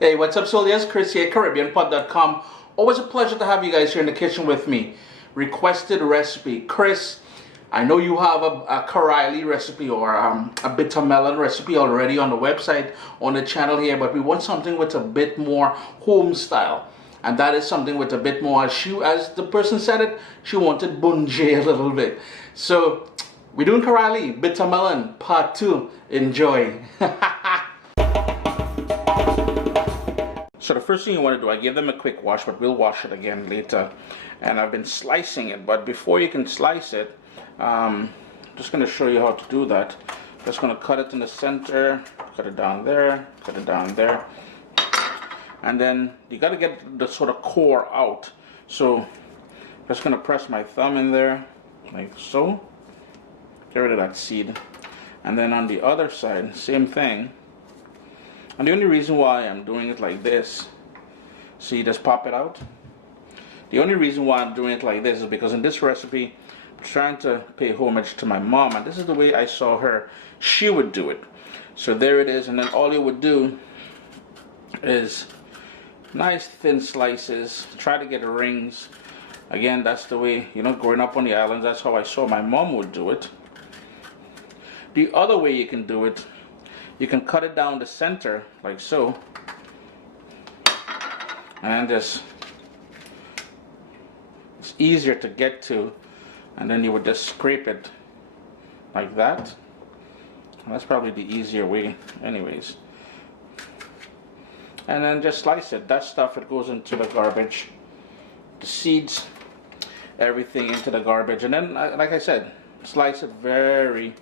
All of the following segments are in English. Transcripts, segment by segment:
Hey, what's up, soldiers? Chris here, caribbeanpot.com. Always a pleasure to have you guys here in the kitchen with me. Requested recipe. Chris, I know you have a Carilie recipe or a bitter melon recipe already on the website, on the channel here, but we want something with a bit more home style. And that is something with a bit more, as the person said it, she wanted bunjay a little bit. So, we're doing Carilie, bitter melon, part 2. Enjoy. So the first thing you want to do, I gave them a quick wash, but we'll wash it again later. And I've been slicing it, but before you can slice it, just going to show you how to do that. Just going to cut it in the center, cut it down there, cut it down there. And then you got to get the sort of core out. So just going to press my thumb in there, like so. Get rid of that seed. And then on the other side, same thing. And the only reason why I'm doing it like this, see, just pop it out. The only reason why I'm doing it like this is because in this recipe, I'm trying to pay homage to my mom, and this is the way I saw her. She would do it. So there it is, and then all you would do is nice thin slices. Try to get rings. Again, that's the way, you know, growing up on the islands, that's how I saw my mom would do it. The other way you can do it, you can cut it down the center like so, and just, it's easier to get to, and then you would just scrape it like that. And that's probably the easier way anyways. And then just slice it. That stuff, it goes into the garbage, the seeds, everything into the garbage. And then, like I said, slice it very,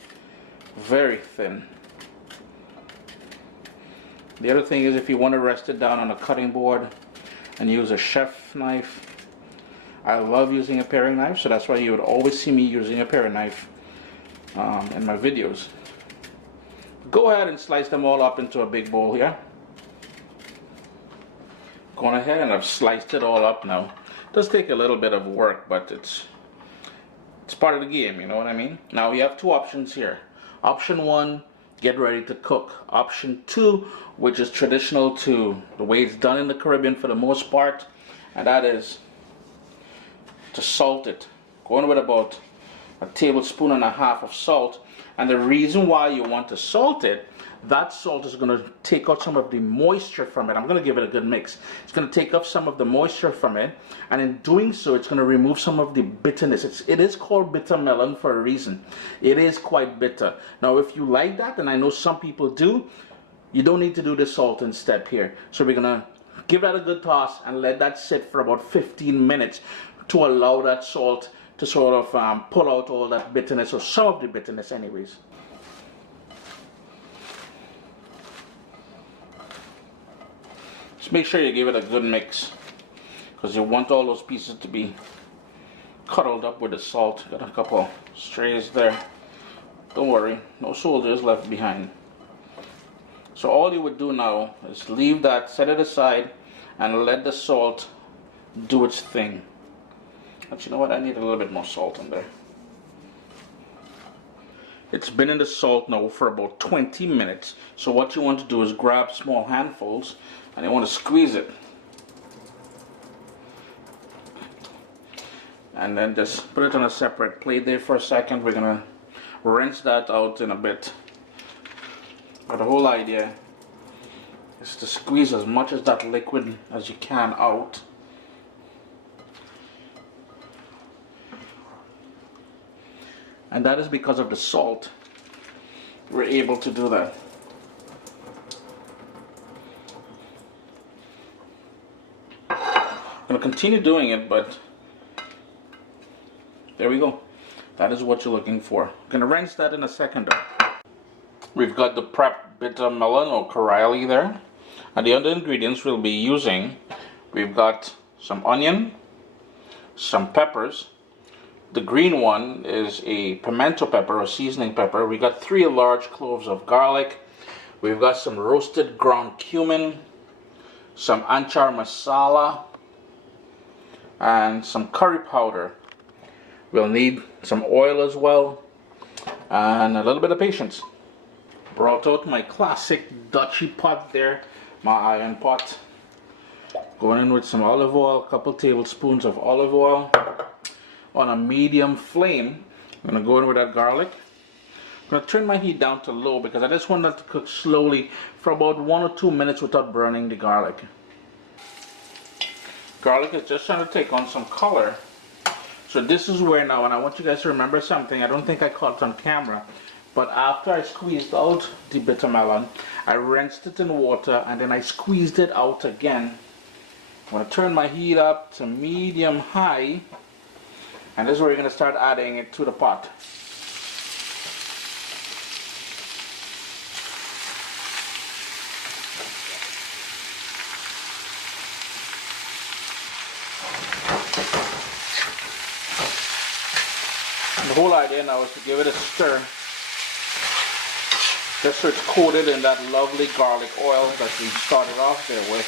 very thin. The other thing is, if you want to rest it down on a cutting board and use a chef knife, I love using a paring knife, so that's why you would always see me using a paring knife in my videos. Go ahead and slice them all up into a big bowl here. Going ahead, and I've sliced it all up now. It does take a little bit of work, but it's part of the game, you know what I mean? Now you have two options here. Option 1, get ready to cook. Option 2, which is traditional to the way it's done in the Caribbean for the most part, and that is to salt it. Going with about a tablespoon and a half of salt. And the reason why you want to salt it, that salt is going to take out some of the moisture from it. I'm going to give it a good mix. It's going to take up some of the moisture from it, and in doing so, it's going to remove some of the bitterness. It is called bitter melon for a reason. It is quite bitter. Now, if you like that, and I know some people do, you don't need to do the salting step here. So we're going to give that a good toss and let that sit for about 15 minutes to allow that salt to sort of pull out all that bitterness, or some of the bitterness anyways. Just make sure you give it a good mix, because you want all those pieces to be cuddled up with the salt. Got a couple strays there. Don't worry, no soldiers left behind. So all you would do now is leave that, set it aside, and let the salt do its thing. But you know what, I need a little bit more salt in there. It's been in the salt now for about 20 minutes. So what you want to do is grab small handfuls and you want to squeeze it. And then just put it on a separate plate there for a second. We're going to rinse that out in a bit. But the whole idea is to squeeze as much of that liquid as you can out. And that is because of the salt. We're able to do that. I'm going to continue doing it, but there we go. That is what you're looking for. I'm going to rinse that in a second. We've got the prepped bitter melon or Carilie there. And the other ingredients we'll be using, we've got some onion, some peppers. The green one is a pimento pepper or seasoning pepper. We got 3 large cloves of garlic. We've got some roasted ground cumin, some amchar masalla, and some curry powder. We'll need some oil as well, and a little bit of patience. Brought out my classic Dutchy pot there. my iron pot. Going in with some olive oil, a couple tablespoons of olive oil on a medium flame. I'm going to go in with that garlic. I'm going to turn my heat down to low because I just want that to cook slowly for about 1 or 2 minutes without burning the garlic. Garlic is just trying to take on some color. So this is where now, and I want you guys to remember something, I don't think I caught it on camera, but after I squeezed out the bitter melon, I rinsed it in water and then I squeezed it out again. I'm going to turn my heat up to medium high, and this is where you're going to start adding it to the pot. The whole idea now is to give it a stir, just so it's coated in that lovely garlic oil that we started off there with.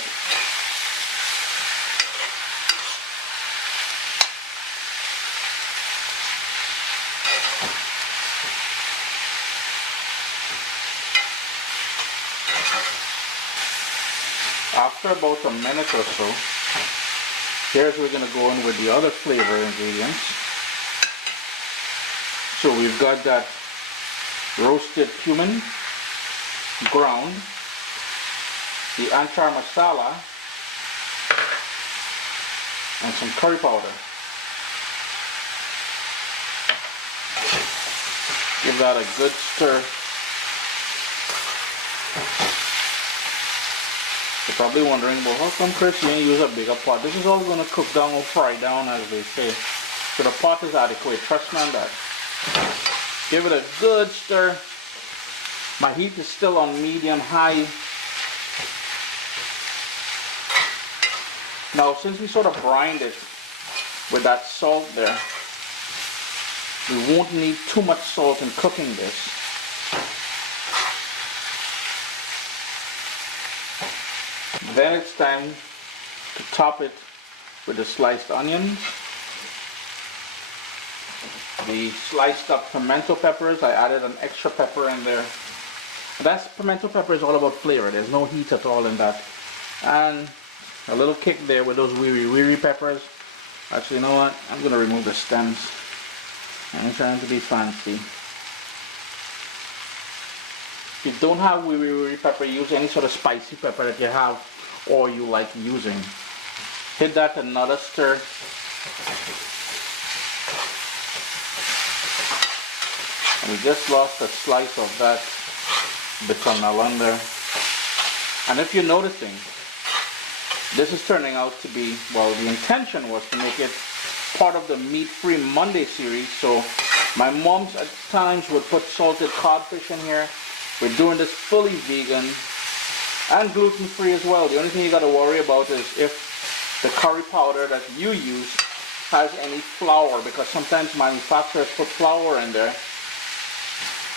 After about a minute or so, here's where we're going to go in with the other flavor ingredients. So we've got that roasted cumin, ground, the amchar masalla, and some curry powder. Give that a good stir. You're probably wondering, well, how come Chris you ain't use a bigger pot? This is all going to cook down or fry down, as they say. So the pot is adequate. Trust me on that. Give it a good stir. My heat is still on medium high. Now, since we sort of brined it with that salt there, we won't need too much salt in cooking this. Then it's time to top it with the sliced onions, the sliced up pimento peppers. I added an extra pepper in there. That's pimento pepper is all about flavor. There's no heat at all in that. And a little kick there with those wiri peppers. Actually, you know what? I'm going to remove the stems. I'm trying to be fancy. If you don't have wiri pepper, use any sort of spicy pepper that you have or you like using. Hit that another stir. And we just lost a slice of that bitter melon there. And if you're noticing, this is turning out to be, well, the intention was to make it part of the meat-free Monday series. So my moms at times would put salted codfish in here. We're doing this fully vegan and gluten-free as well. The only thing you got to worry about is if the curry powder that you use has any flour, because sometimes manufacturers put flour in there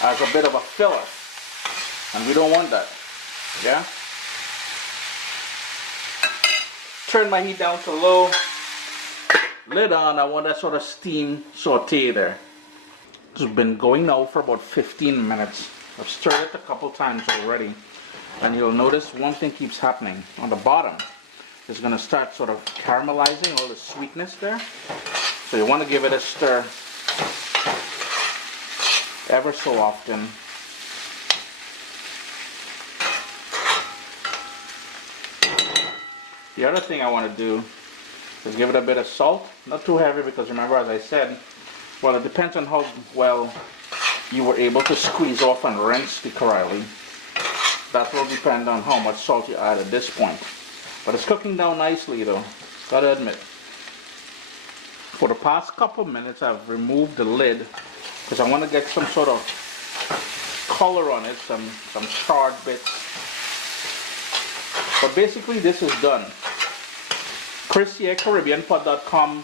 as a bit of a filler, and we don't want that. Yeah? Turn my heat down to low. Lid on. I want that sort of steam saute there. It's been going now for about 15 minutes. I've stirred it a couple times already, and you'll notice one thing keeps happening. On the bottom, it's going to start sort of caramelizing all the sweetness there. So you want to give it a stir ever so often. The other thing I want to do is give it a bit of salt. Not too heavy, because remember, as I said, well, it depends on how well you were able to squeeze off and rinse the carilie. That will depend on how much salt you add at this point. But it's cooking down nicely though, gotta admit. For the past couple minutes I've removed the lid because I want to get some sort of color on it, some charred bits. But basically this is done. Chris here, caribbeanpot.com.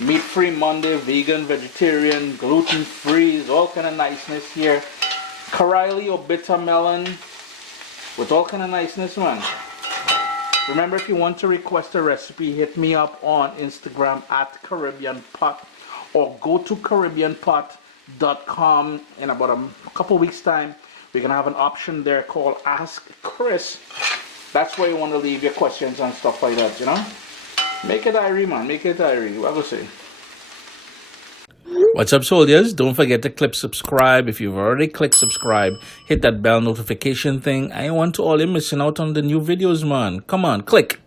Meat-free Monday, vegan, vegetarian, gluten-free, all kind of niceness here. Carilie or bitter melon with all kind of niceness, man. Remember, if you want to request a recipe, hit me up on Instagram at caribbeanpot, or go to caribbeanpot.com. In about a couple weeks time, we're gonna have an option there called Ask Chris, That's where you want to leave your questions and stuff like that, you know? Make it diary, man. Make it diary. What I go say? What's up, soldiers? Don't forget to click subscribe. If you've already clicked subscribe, hit that bell notification thing. I want to all you missing out on the new videos, man. Come on, click.